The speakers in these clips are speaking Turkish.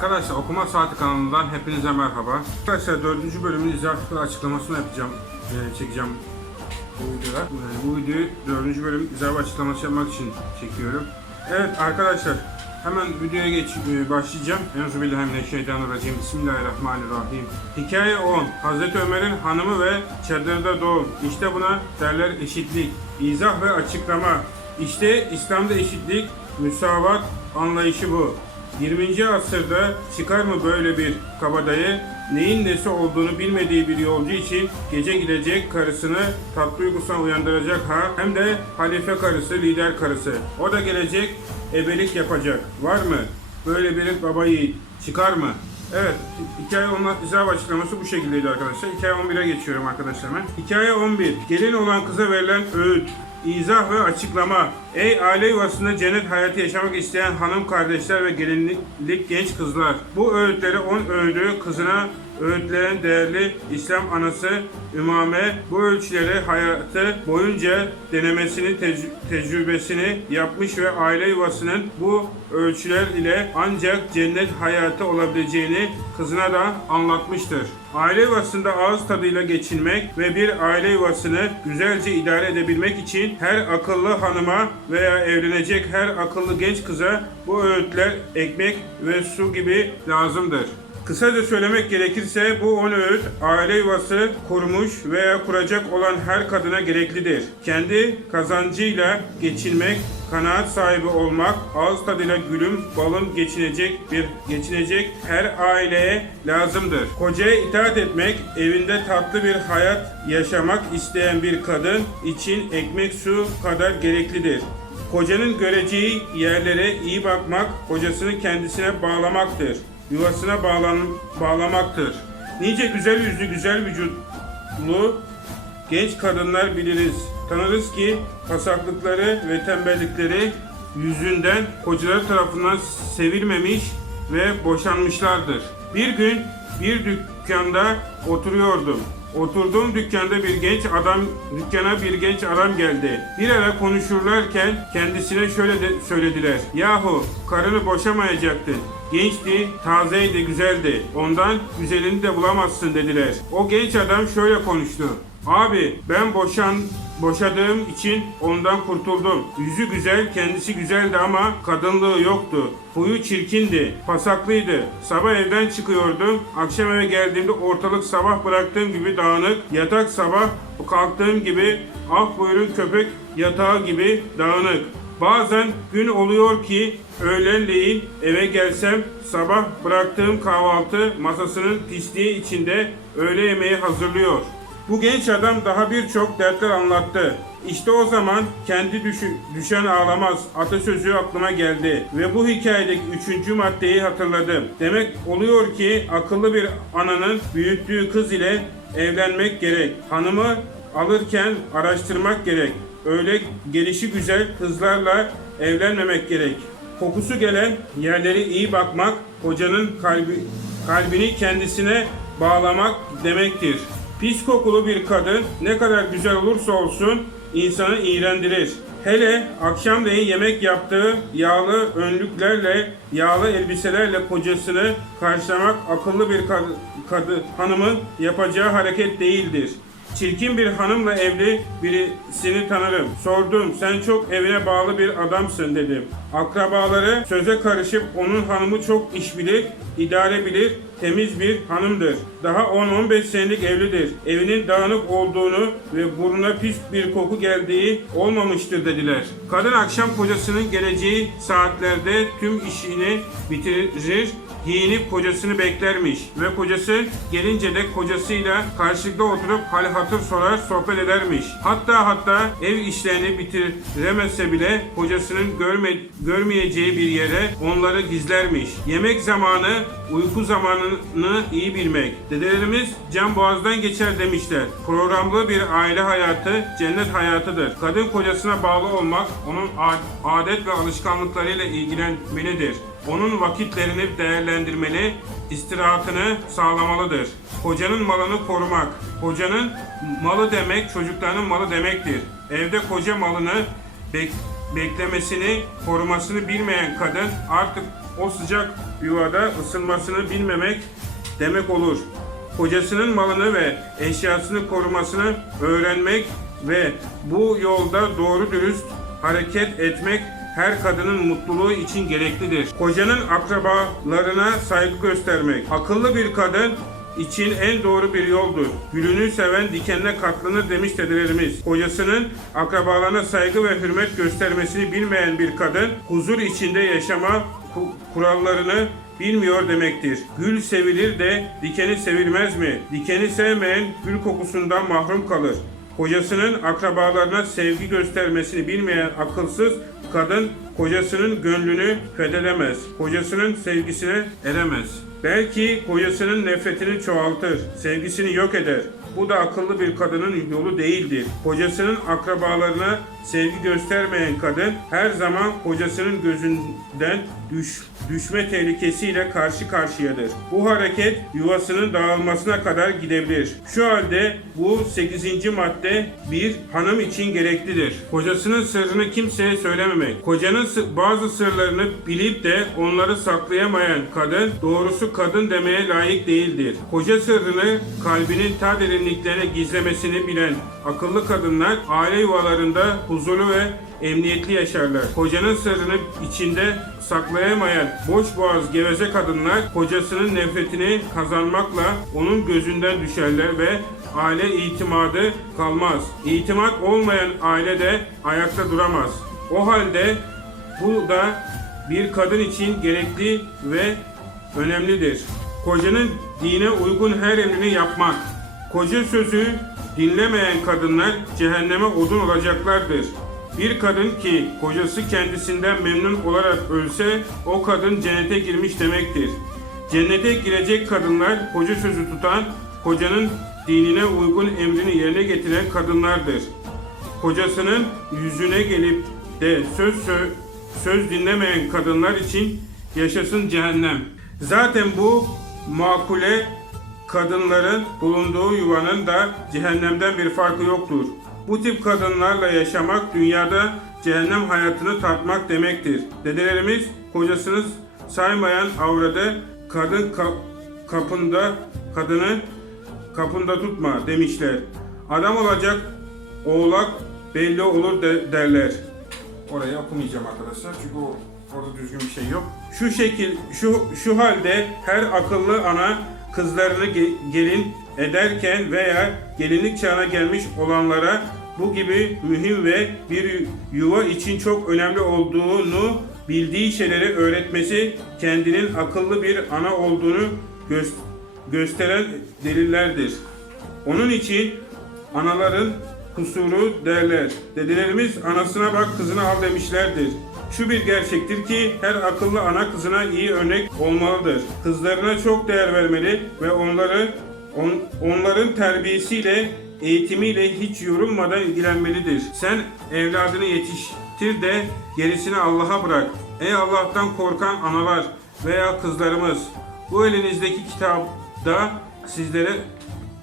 Arkadaşlar Okuma Saati kanalından hepinize merhaba. Arkadaşlar dördüncü bölümün izah açıklamasını yapacağım, e, çekeceğim bu videoda. E, bu videoyu dördüncü bölüm izah açıklaması yapmak için çekiyorum. Evet arkadaşlar hemen videoya geç e, başlayacağım. Enzubillahimineşşeytanirracim. Bismillahirrahmanirrahim. Hikaye 10. Hazreti Ömer'in hanımı ve çadırda doğum. İşte buna derler eşitlik. İzah ve açıklama. İşte İslam'da eşitlik, müsavat anlayışı bu. 20. asırda çıkar mı böyle bir kabadayı? Neyin nesi olduğunu bilmediği bir yolcu için gece gidecek karısını tatlı uykusuna uyandıracak ha hem de halife karısı, lider karısı. O da gelecek ebelik yapacak. Var mı? Böyle bir baba yiğit çıkar mı? Evet, hikaye onun izah ve açıklaması bu şekildeydi arkadaşlar. Hikaye 11'e geçiyorum arkadaşlar hemen. Hikaye 11. Gelin olan kıza verilen öğüt. İzah ve açıklama. Ey aile yuvasında cennet hayatı yaşamak isteyen hanım kardeşler ve gelinlik genç kızlar. Bu öğütleri on öğüdü kızına öğütleyen değerli İslam anası Ümame bu ölçüleri hayatı boyunca denemesini, tec- tecrübesini yapmış ve aile yuvasının bu ölçüler ile ancak cennet hayatı olabileceğini kızına da anlatmıştır. Aile yuvasında ağız tadıyla geçinmek ve bir aile yuvasını güzelce idare edebilmek için her akıllı hanıma veya evlenecek her akıllı genç kıza bu öğütler ekmek ve su gibi lazımdır. Kısaca söylemek gerekirse bu 10 öğüt aile yuvası kurmuş veya kuracak olan her kadına gereklidir. Kendi kazancıyla geçinmek, kanaat sahibi olmak, ağız tadıyla gülüm, balım geçinecek bir geçinecek her aileye lazımdır. Kocaya itaat etmek, evinde tatlı bir hayat yaşamak isteyen bir kadın için ekmek su kadar gereklidir. Kocanın göreceği yerlere iyi bakmak, kocasını kendisine bağlamaktır yuvasına bağlan, bağlamaktır. Nice güzel yüzlü, güzel vücutlu genç kadınlar biliriz. Tanırız ki pasaklıkları ve tembellikleri yüzünden kocaları tarafından sevilmemiş ve boşanmışlardır. Bir gün bir dükkanda oturuyordum. Oturduğum dükkanda bir genç adam, dükkana bir genç adam geldi. Bir ara konuşurlarken kendisine şöyle de söylediler. Yahu karını boşamayacaktın. Gençti, tazeydi, güzeldi. Ondan güzelini de bulamazsın dediler. O genç adam şöyle konuştu. Abi ben boşan boşadığım için ondan kurtuldum. Yüzü güzel, kendisi güzeldi ama kadınlığı yoktu. Huyu çirkindi, pasaklıydı. Sabah evden çıkıyordum. Akşam eve geldiğimde ortalık sabah bıraktığım gibi dağınık, yatak sabah kalktığım gibi af buyurun köpek yatağı gibi dağınık. Bazen gün oluyor ki öğlenleyin eve gelsem sabah bıraktığım kahvaltı masasının pisliği içinde öğle yemeği hazırlıyor. Bu genç adam daha birçok dertler anlattı. İşte o zaman kendi düşü- düşen ağlamaz atasözü aklıma geldi ve bu hikayedeki üçüncü maddeyi hatırladım. Demek oluyor ki akıllı bir ananın büyüttüğü kız ile evlenmek gerek. Hanımı alırken araştırmak gerek. Öyle gelişi güzel kızlarla evlenmemek gerek. Kokusu gelen yerleri iyi bakmak, kocanın kalbi, kalbini kendisine bağlamak demektir. Pis kokulu bir kadın ne kadar güzel olursa olsun insanı iğrendirir. Hele akşamleyin yemek yaptığı yağlı önlüklerle, yağlı elbiselerle kocasını karşılamak akıllı bir kad- kadı hanımın yapacağı hareket değildir. Çirkin bir hanımla evli birisini tanırım. Sordum, sen çok evine bağlı bir adamsın dedim. Akrabaları söze karışıp onun hanımı çok iş bilir, idare bilir, temiz bir hanımdır. Daha 10-15 senelik evlidir. Evinin dağınık olduğunu ve burnuna pis bir koku geldiği olmamıştır dediler. Kadın akşam kocasının geleceği saatlerde tüm işini bitirir, giyinip kocasını beklermiş ve kocası gelince de kocasıyla karşılıklı oturup hal hatır sorar sohbet edermiş. Hatta hatta ev işlerini bitiremezse bile kocasının görme, görmeyeceği bir yere onları gizlermiş. Yemek zamanı uyku zamanını iyi bilmek. Dedelerimiz can boğazdan geçer demişler. Programlı bir aile hayatı cennet hayatıdır. Kadın kocasına bağlı olmak onun adet ve alışkanlıklarıyla ilgilenmelidir. Onun vakitlerini değerlendirmeli, istirahatını sağlamalıdır. Kocanın malını korumak. Kocanın malı demek çocuklarının malı demektir. Evde koca malını bek- beklemesini, korumasını bilmeyen kadın artık o sıcak yuvada ısınmasını bilmemek demek olur. Kocasının malını ve eşyasını korumasını öğrenmek ve bu yolda doğru dürüst hareket etmek her kadının mutluluğu için gereklidir. Kocanın akrabalarına saygı göstermek. Akıllı bir kadın için en doğru bir yoldur. Gülünü seven dikenine katlanır demiş dedelerimiz. Kocasının akrabalarına saygı ve hürmet göstermesini bilmeyen bir kadın huzur içinde yaşama kurallarını bilmiyor demektir. Gül sevilir de dikeni sevilmez mi? Dikeni sevmeyen gül kokusundan mahrum kalır. Kocasının akrabalarına sevgi göstermesini bilmeyen akılsız kadın kocasının gönlünü fethedemez. Kocasının sevgisine eremez. Belki kocasının nefretini çoğaltır, sevgisini yok eder. Bu da akıllı bir kadının yolu değildir. Kocasının akrabalarına sevgi göstermeyen kadın her zaman kocasının gözünden düş, düşme tehlikesiyle karşı karşıyadır. Bu hareket yuvasının dağılmasına kadar gidebilir. Şu halde bu 8. madde bir hanım için gereklidir. Kocasının sırrını kimseye söylememek. Kocanın bazı sırlarını bilip de onları saklayamayan kadın doğrusu kadın demeye layık değildir. Koca sırrını kalbinin ta derinliklerine gizlemesini bilen akıllı kadınlar aile yuvalarında huzurlu ve emniyetli yaşarlar. Kocanın sırrını içinde saklayamayan boş boğaz geveze kadınlar kocasının nefretini kazanmakla onun gözünden düşerler ve aile itimadı kalmaz. İtimat olmayan aile de ayakta duramaz. O halde bu da bir kadın için gerekli ve önemlidir. Kocanın dine uygun her emrini yapmak. Koca sözü dinlemeyen kadınlar cehenneme odun olacaklardır. Bir kadın ki kocası kendisinden memnun olarak ölse o kadın cennete girmiş demektir. Cennete girecek kadınlar koca sözü tutan, kocanın dinine uygun emrini yerine getiren kadınlardır. Kocasının yüzüne gelip de söz sö- söz dinlemeyen kadınlar için yaşasın cehennem. Zaten bu makule kadınların bulunduğu yuvanın da cehennemden bir farkı yoktur. Bu tip kadınlarla yaşamak dünyada cehennem hayatını tatmak demektir. Dedelerimiz kocasını saymayan avradı kadın ka- kapında kadını kapında tutma demişler. Adam olacak oğlak belli olur de- derler. Orayı okumayacağım arkadaşlar çünkü o, orada düzgün bir şey yok. Şu şekil şu şu halde her akıllı ana kızlarını ge- gelin ederken veya gelinlik çağına gelmiş olanlara bu gibi mühim ve bir yuva için çok önemli olduğunu bildiği şeyleri öğretmesi kendinin akıllı bir ana olduğunu gö- gösteren delillerdir. Onun için anaların kusuru derler. Dedelerimiz anasına bak kızına al demişlerdir. Şu bir gerçektir ki her akıllı ana kızına iyi örnek olmalıdır. Kızlarına çok değer vermeli ve onları on- onların terbiyesiyle, eğitimiyle hiç yorulmadan ilgilenmelidir. Sen evladını yetiştir de gerisini Allah'a bırak. Ey Allah'tan korkan analar veya kızlarımız, bu elinizdeki kitapta sizlere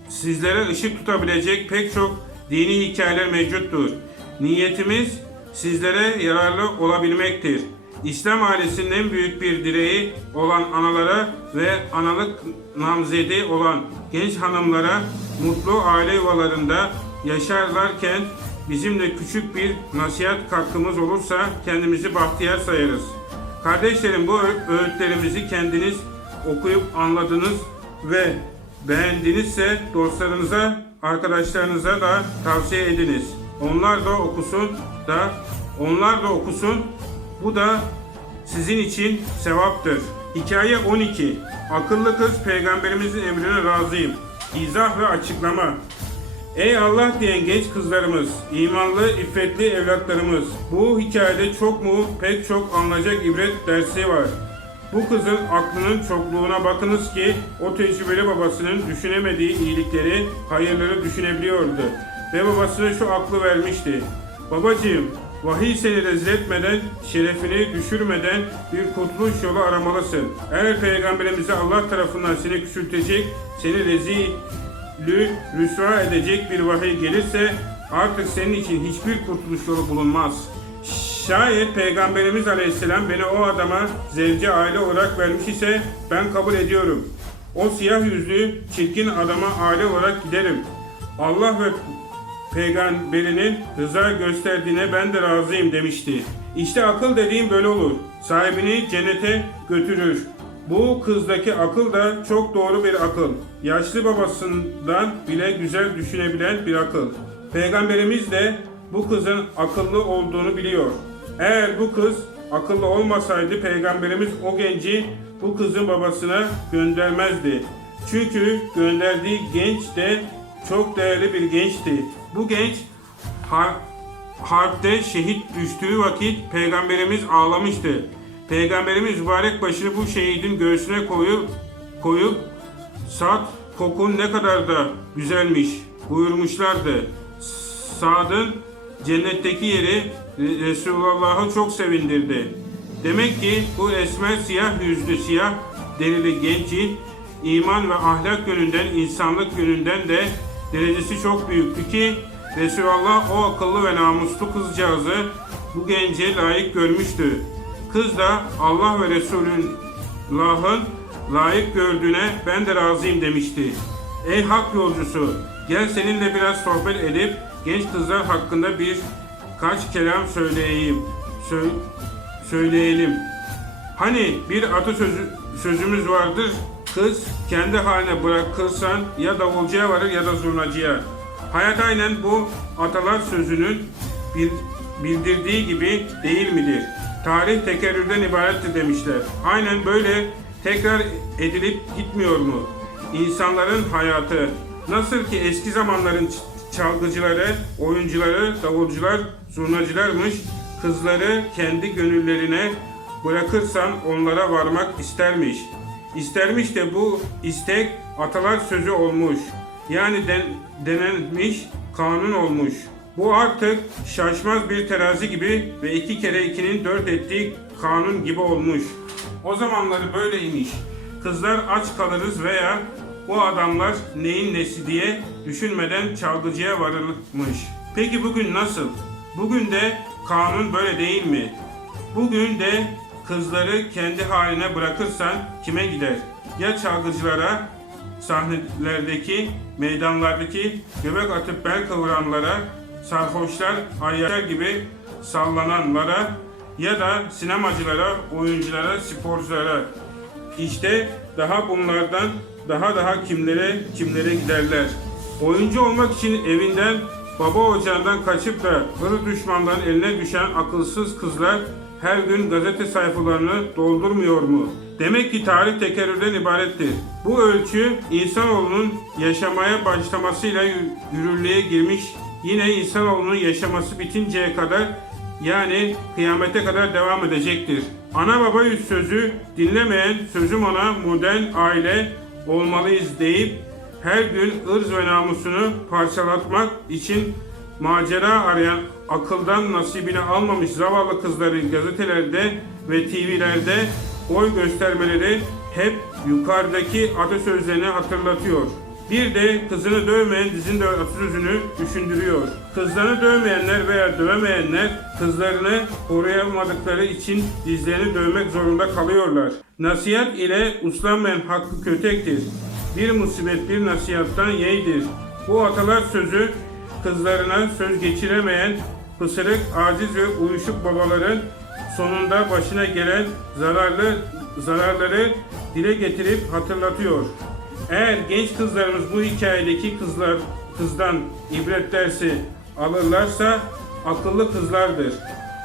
sizlere ışık tutabilecek pek çok dini hikayeler mevcuttur. Niyetimiz sizlere yararlı olabilmektir. İslam ailesinin en büyük bir direği olan analara ve analık namzedi olan genç hanımlara mutlu aile yuvalarında yaşarlarken bizim de küçük bir nasihat katkımız olursa kendimizi bahtiyar sayarız. Kardeşlerim bu öğütlerimizi kendiniz okuyup anladınız ve beğendinizse dostlarınıza, arkadaşlarınıza da tavsiye ediniz. Onlar da okusun da onlar da okusun. Bu da sizin için sevaptır. Hikaye 12. Akıllı kız peygamberimizin emrine razıyım. İzah ve açıklama. Ey Allah diyen genç kızlarımız, imanlı, iffetli evlatlarımız, bu hikayede çok mu pek çok anlayacak ibret dersi var. Bu kızın aklının çokluğuna bakınız ki o tecrübeli babasının düşünemediği iyilikleri, hayırları düşünebiliyordu. Ve babasına şu aklı vermişti. Babacığım, vahiy seni rezil etmeden, şerefini düşürmeden bir kurtuluş yolu aramalısın. Eğer peygamberimize Allah tarafından seni küçültecek, seni rezil lü rüsva edecek bir vahiy gelirse artık senin için hiçbir kurtuluş yolu bulunmaz. Şayet Peygamberimiz Aleyhisselam beni o adama zevci aile olarak vermiş ise ben kabul ediyorum. O siyah yüzlü çirkin adama aile olarak giderim. Allah ve peygamberinin rıza gösterdiğine ben de razıyım demişti. İşte akıl dediğim böyle olur. Sahibini cennete götürür. Bu kızdaki akıl da çok doğru bir akıl. Yaşlı babasından bile güzel düşünebilen bir akıl. Peygamberimiz de bu kızın akıllı olduğunu biliyor. Eğer bu kız akıllı olmasaydı peygamberimiz o genci bu kızın babasına göndermezdi. Çünkü gönderdiği genç de çok değerli bir gençti. Bu genç har- harpte şehit düştüğü vakit peygamberimiz ağlamıştı. Peygamberimiz mübarek başını bu şehidin göğsüne koyup koyup Sad kokun ne kadar da güzelmiş buyurmuşlardı. Sad'ın cennetteki yeri Resulullah'ı çok sevindirdi. Demek ki bu esmer siyah yüzlü siyah derili genci iman ve ahlak yönünden insanlık yönünden de derecesi çok büyüktü ki Resulullah o akıllı ve namuslu kızcağızı bu gence layık görmüştü. Kız da Allah ve Resulullah'ın layık gördüğüne ben de razıyım demişti. Ey hak yolcusu gel seninle biraz sohbet edip genç kızlar hakkında bir kaç kelam söyleyeyim. Sö- söyleyelim. Hani bir atasözü sözümüz vardır. Kız kendi haline bırakırsan ya davulcuya varır ya da zurnacıya. Hayat aynen bu atalar sözünün bil- bildirdiği gibi değil midir? Tarih tekerrürden ibarettir demişler. Aynen böyle tekrar edilip gitmiyor mu? İnsanların hayatı nasıl ki eski zamanların çalgıcıları, oyuncuları, davulcular, zurnacılarmış, kızları kendi gönüllerine bırakırsan onlara varmak istermiş. İstermiş de bu istek atalar sözü olmuş. Yani den, denenmiş kanun olmuş. Bu artık şaşmaz bir terazi gibi ve iki kere ikinin dört ettiği kanun gibi olmuş. O zamanları böyleymiş. Kızlar aç kalırız veya bu adamlar neyin nesi diye düşünmeden çalgıcıya varılmış. Peki bugün nasıl? Bugün de kanun böyle değil mi? Bugün de kızları kendi haline bırakırsan kime gider? Ya çalgıcılara, sahnelerdeki, meydanlardaki göbek atıp bel kıvıranlara, sarhoşlar, ayyaşlar gibi sallananlara ya da sinemacılara, oyunculara, sporculara. İşte daha bunlardan daha daha kimlere kimlere giderler. Oyuncu olmak için evinden baba ocağından kaçıp da hır düşmanların eline düşen akılsız kızlar her gün gazete sayfalarını doldurmuyor mu? Demek ki tarih tekerrürden ibarettir. Bu ölçü insanoğlunun yaşamaya başlamasıyla yü- yürürlüğe girmiş, yine insanoğlunun yaşaması bitinceye kadar yani kıyamete kadar devam edecektir. Ana baba yüz sözü dinlemeyen sözüm ona modern aile olmalıyız deyip her gün ırz ve namusunu parçalatmak için macera arayan akıldan nasibini almamış zavallı kızların gazetelerde ve TV'lerde oy göstermeleri hep yukarıdaki atasözlerini hatırlatıyor. Bir de kızını dövmeyen dizin de atasözünü düşündürüyor. Kızlarını dövmeyenler veya dövemeyenler kızlarını koruyamadıkları için dizlerini dövmek zorunda kalıyorlar. Nasihat ile uslanmayan hakkı kötektir. Bir musibet bir nasihattan yeğdir. Bu atalar sözü kızlarına söz geçiremeyen pısırık, aciz ve uyuşuk babaların sonunda başına gelen zararlı zararları dile getirip hatırlatıyor. Eğer genç kızlarımız bu hikayedeki kızlar kızdan ibret dersi alırlarsa akıllı kızlardır.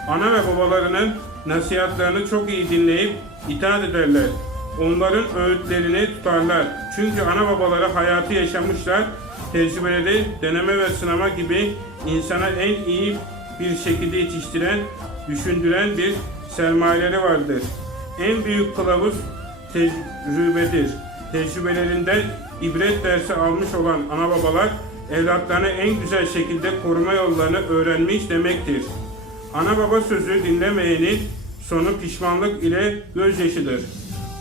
Ana ve babalarının nasihatlerini çok iyi dinleyip itaat ederler. Onların öğütlerini tutarlar. Çünkü ana babaları hayatı yaşamışlar. Tecrübeleri, deneme ve sınama gibi insana en iyi bir şekilde yetiştiren, düşündüren bir sermayeleri vardır. En büyük kılavuz tecrübedir. Tecrübelerinden ibret dersi almış olan ana babalar evlatlarını en güzel şekilde koruma yollarını öğrenmiş demektir. Ana baba sözü dinlemeyenin sonu pişmanlık ile gözyaşıdır.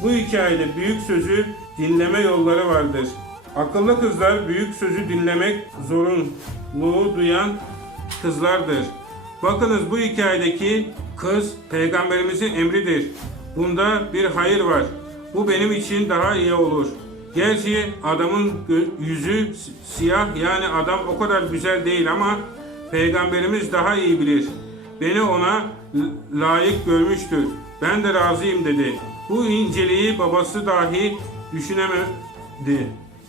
Bu hikayede büyük sözü dinleme yolları vardır. Akıllı kızlar büyük sözü dinlemek zorunluluğu duyan kızlardır. Bakınız bu hikayedeki Kız peygamberimizin emridir. Bunda bir hayır var. Bu benim için daha iyi olur. Gerçi adamın yüzü si- siyah yani adam o kadar güzel değil ama peygamberimiz daha iyi bilir. Beni ona layık görmüştür. Ben de razıyım dedi. Bu inceliği babası dahi düşünemedi.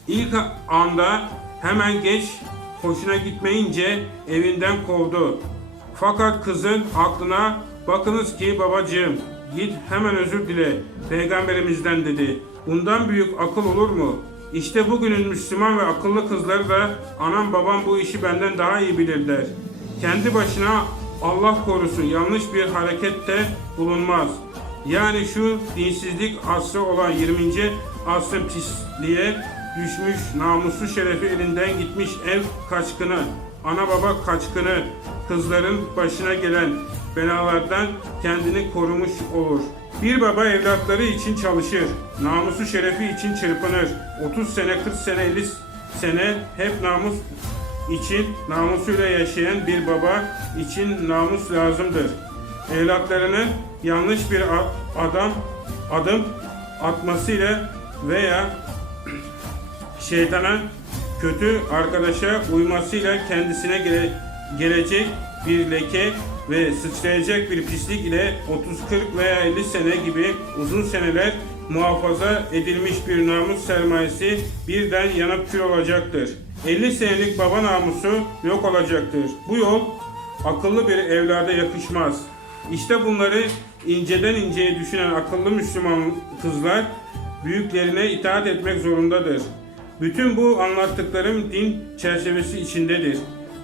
İlk anda hemen geç hoşuna gitmeyince evinden kovdu. Fakat kızın aklına bakınız ki babacığım git hemen özür dile peygamberimizden dedi. Bundan büyük akıl olur mu? İşte bugünün Müslüman ve akıllı kızları da anam babam bu işi benden daha iyi bilir der. Kendi başına Allah korusun yanlış bir harekette bulunmaz. Yani şu dinsizlik asrı olan 20. asrın pisliğe düşmüş namuslu şerefi elinden gitmiş ev kaçkını, ana baba kaçkını, kızların başına gelen belalardan kendini korumuş olur. Bir baba evlatları için çalışır, namusu şerefi için çırpınır. 30 sene, 40 sene, 50 sene hep namus için namusuyla yaşayan bir baba için namus lazımdır. Evlatlarının yanlış bir adam adım atmasıyla veya şeytana kötü arkadaşa uymasıyla kendisine gele- gelecek bir leke ve sıçrayacak bir pislik ile 30-40 veya 50 sene gibi uzun seneler muhafaza edilmiş bir namus sermayesi birden yanıp kül olacaktır. 50 senelik baba namusu yok olacaktır. Bu yol akıllı bir evlada yakışmaz. İşte bunları inceden inceye düşünen akıllı Müslüman kızlar büyüklerine itaat etmek zorundadır. Bütün bu anlattıklarım din çerçevesi içindedir.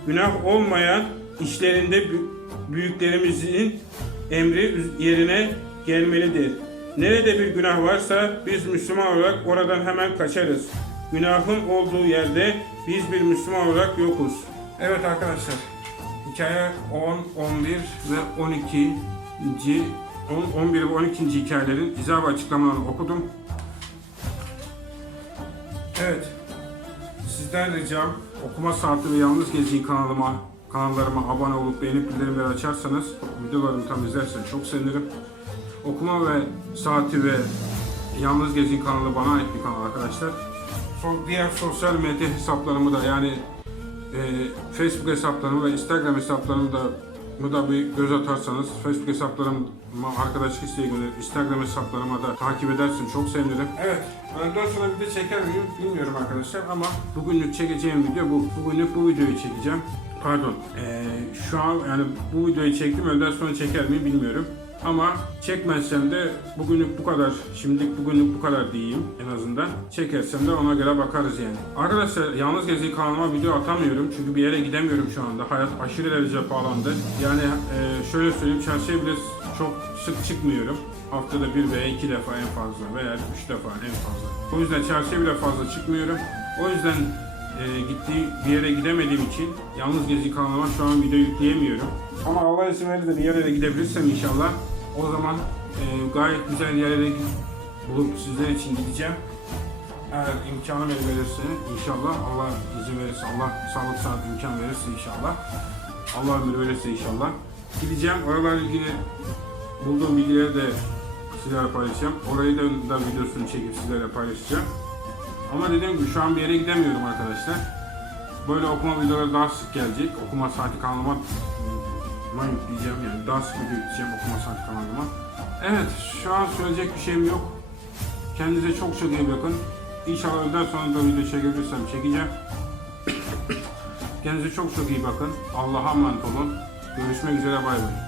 Günah olmayan işlerinde bü- büyüklerimizin emri yerine gelmelidir. Nerede bir günah varsa biz Müslüman olarak oradan hemen kaçarız. Günahın olduğu yerde biz bir Müslüman olarak yokuz. Evet arkadaşlar. Hikaye 10, 11 ve 12. 10, 11 ve 12. hikayelerin izah ve açıklamalarını okudum. Evet. Sizden ricam okuma saati ve yalnız gezdiğin kanalıma kanallarıma abone olup beğenip bildirimleri açarsanız videolarımı tam izlerseniz çok sevinirim. Okuma ve saati ve yalnız gezdiğin kanalı bana ait bir kanal arkadaşlar. Son, diğer sosyal medya hesaplarımı da yani e, Facebook hesaplarımı ve Instagram hesaplarımı da bu da bir göz atarsanız Facebook hesaplarıma arkadaşlık isteği gönderir. Instagram hesaplarıma da takip edersin çok sevinirim. Evet. Önden sonra video çeker miyim bilmiyorum arkadaşlar ama bugünlük çekeceğim video bu. Bugünlük bu videoyu çekeceğim. Pardon. Ee, şu an yani bu videoyu çektim önden sonra çeker miyim bilmiyorum. Ama çekmezsem de bugünlük bu kadar, şimdilik bugünlük bu kadar diyeyim en azından. Çekersem de ona göre bakarız yani. Arkadaşlar yalnız gezi kanalıma video atamıyorum çünkü bir yere gidemiyorum şu anda. Hayat aşırı derece pahalandı. Yani e, şöyle söyleyeyim çarşıya bile çok sık çıkmıyorum. Haftada bir veya iki defa en fazla veya üç defa en fazla. O yüzden çarşıya bile fazla çıkmıyorum. O yüzden e, gittiği bir yere gidemediğim için yalnız gezi kanalıma şu an video yükleyemiyorum. Ama Allah izin verir de bir yere de gidebilirsem inşallah o zaman e, gayet güzel yerlere bulup sizler için gideceğim. Eğer imkanım el verirse inşallah Allah izin verirse Allah sağlık saat imkan verirse inşallah Allah ömür verirse inşallah gideceğim. Oralarla ilgili bulduğum bilgileri de sizlerle paylaşacağım. Orayı da, da videosunu çekip sizlerle paylaşacağım. Ama dediğim gibi şu an bir yere gidemiyorum arkadaşlar. Böyle okuma videoları daha sık gelecek. Okuma saati kanalıma ma yükleyeceğim yani daha sık video yükleyeceğim okuma saati kanalıma. Evet şu an söyleyecek bir şeyim yok. Kendinize çok çok iyi bakın. İnşallah öğleden sonra da video çekebilirsem çekeceğim. Kendinize çok çok iyi bakın. Allah'a emanet olun. Görüşmek üzere bay bay.